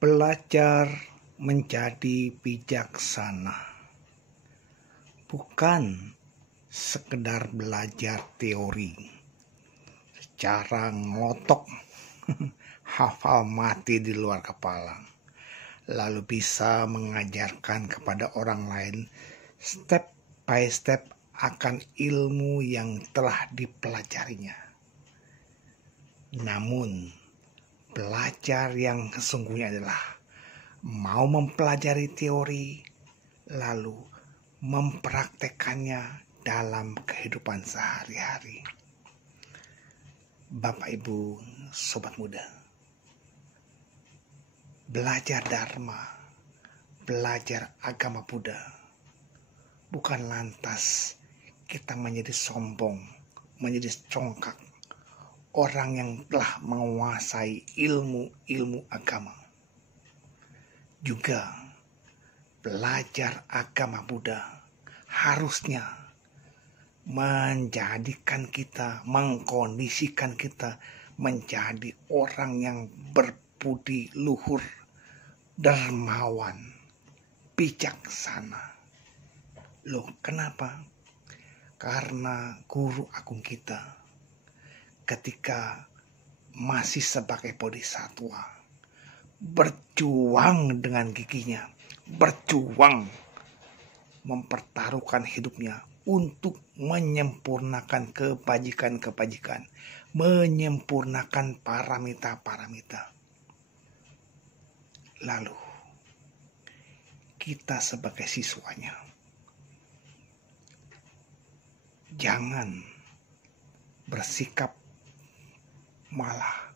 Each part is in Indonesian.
Belajar menjadi bijaksana bukan sekedar belajar teori secara ngotok hafal mati di luar kepala, lalu bisa mengajarkan kepada orang lain step by step akan ilmu yang telah dipelajarinya. Namun belajar yang sesungguhnya adalah mau mempelajari teori lalu mempraktekannya dalam kehidupan sehari-hari. Bapak, Ibu, Sobat Muda, belajar Dharma, belajar agama Buddha bukan lantas kita menjadi sombong, menjadi congkak, orang yang telah menguasai ilmu agama. Juga belajar agama Buddha harusnya menjadikan kita, mengkondisikan kita menjadi orang yang berbudi luhur, dermawan, bijaksana. Loh, kenapa? Karena guru agung kita ketika masih sebagai bodhisatwa berjuang dengan giginya, berjuang mempertaruhkan hidupnya untuk menyempurnakan kebajikan-kebajikan, menyempurnakan paramita-paramita. Lalu kita sebagai siswanya jangan bersikap malah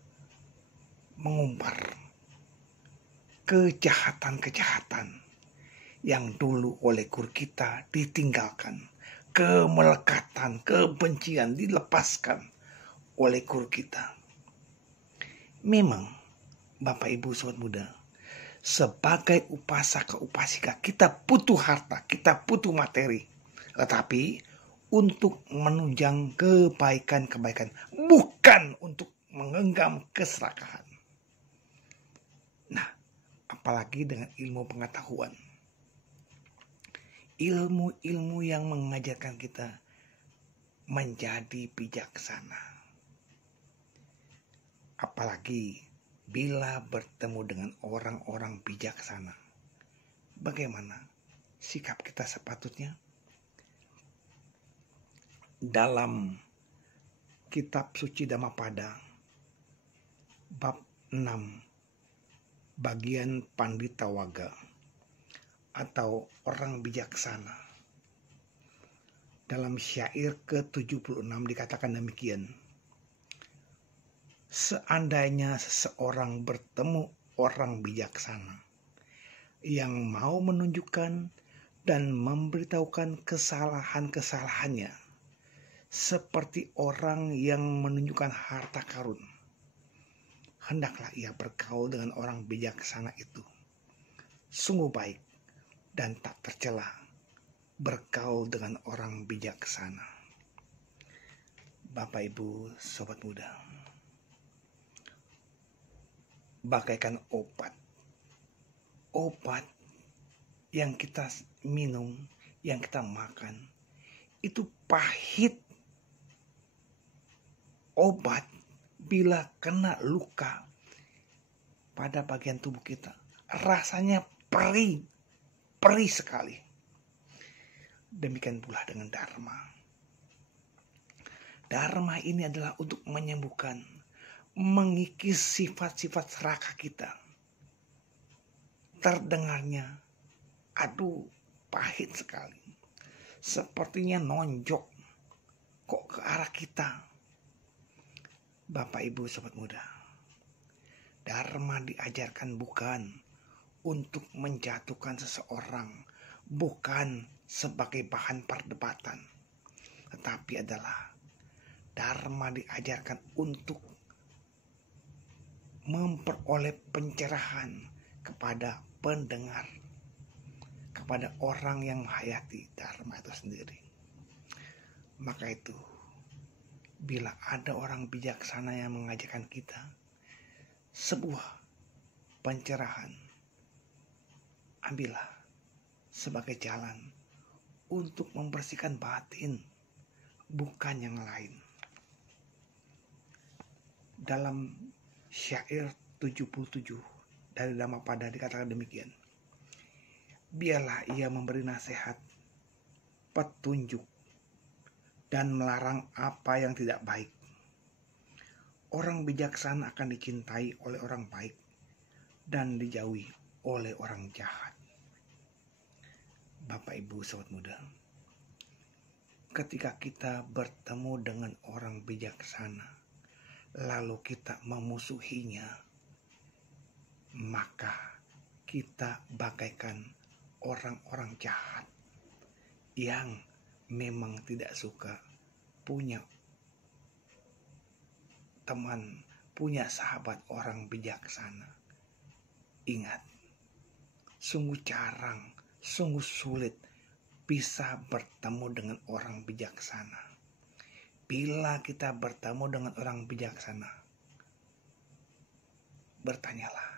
mengumbar kejahatan-kejahatan yang dulu oleh guru kita ditinggalkan, kemelekatan, kebencian dilepaskan oleh guru kita. Memang Bapak Ibu Sobat Muda, sebagai upasaka-upasika kita butuh harta, kita butuh materi, tetapi untuk menunjang kebaikan-kebaikan, bukan untuk menggenggam keserakahan. Nah, apalagi dengan ilmu pengetahuan, ilmu-ilmu yang mengajarkan kita menjadi bijaksana. Apalagi bila bertemu dengan orang-orang bijaksana, bagaimana sikap kita sepatutnya? Dalam kitab suci Dhammapada bab 6 bagian Panditawaga atau orang bijaksana, dalam syair ke-76 dikatakan demikian: seandainya seseorang bertemu orang bijaksana yang mau menunjukkan dan memberitahukan kesalahan-kesalahannya seperti orang yang menunjukkan harta karun, hendaklah ia bergaul dengan orang bijaksana itu. Sungguh baik dan tak tercela bergaul dengan orang bijaksana. Bapak Ibu Sobat Muda, bagaikan obat yang kita minum, yang kita makan, itu pahit. Obat bila kena luka pada bagian tubuh kita, rasanya perih sekali. Demikian pula dengan Dharma. Dharma ini adalah untuk menyembuhkan, mengikis sifat-sifat serakah kita. Terdengarnya, aduh, pahit sekali. Sepertinya nonjok kok ke arah kita. Bapak Ibu Sobat Muda, Dharma diajarkan bukan untuk menjatuhkan seseorang, bukan sebagai bahan perdebatan, tetapi adalah Dharma diajarkan untuk memperoleh pencerahan kepada pendengar, kepada orang yang menghayati Dharma itu sendiri. Maka itu, bila ada orang bijaksana yang mengajarkan kita sebuah pencerahan, ambillah sebagai jalan untuk membersihkan batin, bukan yang lain. Dalam syair 77 dari Dhammapada dikatakan demikian. Biarlah ia memberi nasihat, petunjuk, dan melarang apa yang tidak baik. Orang bijaksana akan dicintai oleh orang baik dan dijauhi oleh orang jahat. Bapak, Ibu, Sobat Muda, ketika kita bertemu dengan orang bijaksana, lalu kita memusuhinya, maka kita bagaikan orang-orang jahat yang memang tidak suka punya teman, punya sahabat orang bijaksana. Ingat, sungguh jarang, sungguh sulit bisa bertemu dengan orang bijaksana. Bila kita bertemu dengan orang bijaksana, bertanyalah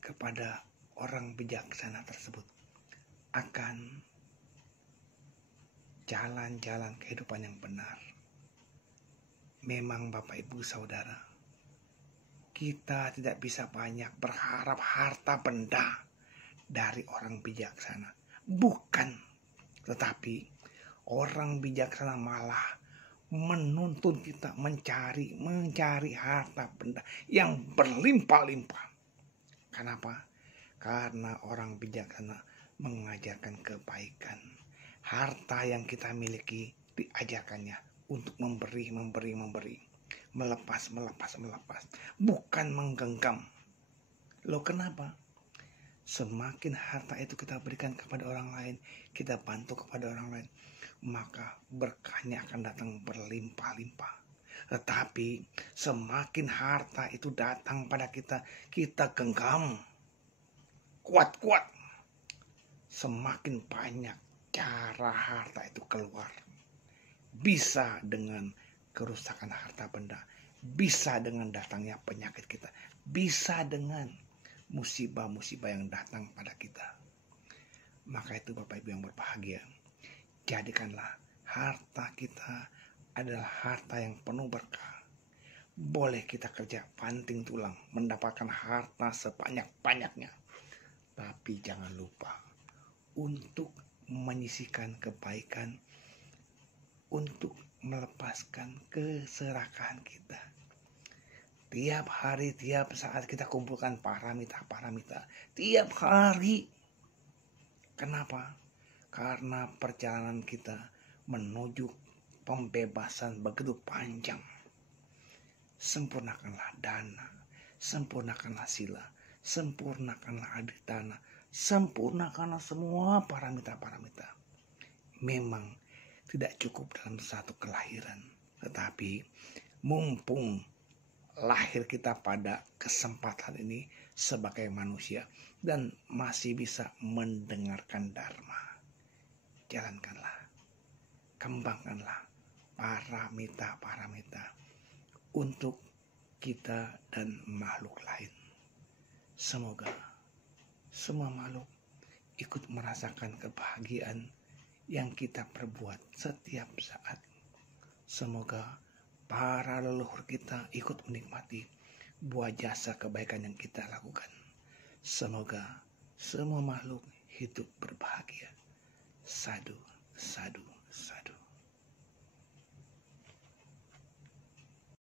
kepada orang bijaksana tersebut akan jalan-jalan kehidupan yang benar. Memang Bapak, Ibu, Saudara, kita tidak bisa banyak berharap harta benda dari orang bijaksana. Bukan, tetapi orang bijaksana malah menuntun kita mencari harta benda yang berlimpah-limpah. Kenapa? Karena orang bijaksana mengajarkan kebaikan. Harta yang kita miliki diajarkannya untuk memberi. Melepas. Bukan menggenggam. Loh, kenapa? Semakin harta itu kita berikan kepada orang lain, kita bantu kepada orang lain, maka berkahnya akan datang berlimpah-limpah. Tetapi semakin harta itu datang pada kita, kita genggam kuat-kuat, semakin banyak cara harta itu keluar. Bisa dengan kerusakan harta benda, bisa dengan datangnya penyakit kita, bisa dengan musibah-musibah yang datang pada kita. Maka itu Bapak Ibu yang berbahagia, jadikanlah harta kita adalah harta yang penuh berkah. Boleh kita kerja banting tulang mendapatkan harta sebanyak-banyaknya, tapi jangan lupa untuk menyisihkan kebaikan, untuk melepaskan keserakahan kita. Tiap hari, tiap saat kita kumpulkan paramita. Tiap hari. Kenapa? Karena perjalanan kita menuju pembebasan begitu panjang. Sempurnakanlah dana, sempurnakanlah sila, sempurnakanlah aditana, sempurnakanlah semua paramita. Memang tidak cukup dalam satu kelahiran, tetapi mumpung lahir kita pada kesempatan ini sebagai manusia dan masih bisa mendengarkan dharma, jalankanlah, kembangkanlah paramita untuk kita dan makhluk lain. Semoga semua makhluk ikut merasakan kebahagiaan yang kita perbuat setiap saat. Semoga para leluhur kita ikut menikmati buah jasa kebaikan yang kita lakukan. Semoga semua makhluk hidup berbahagia. Sadu.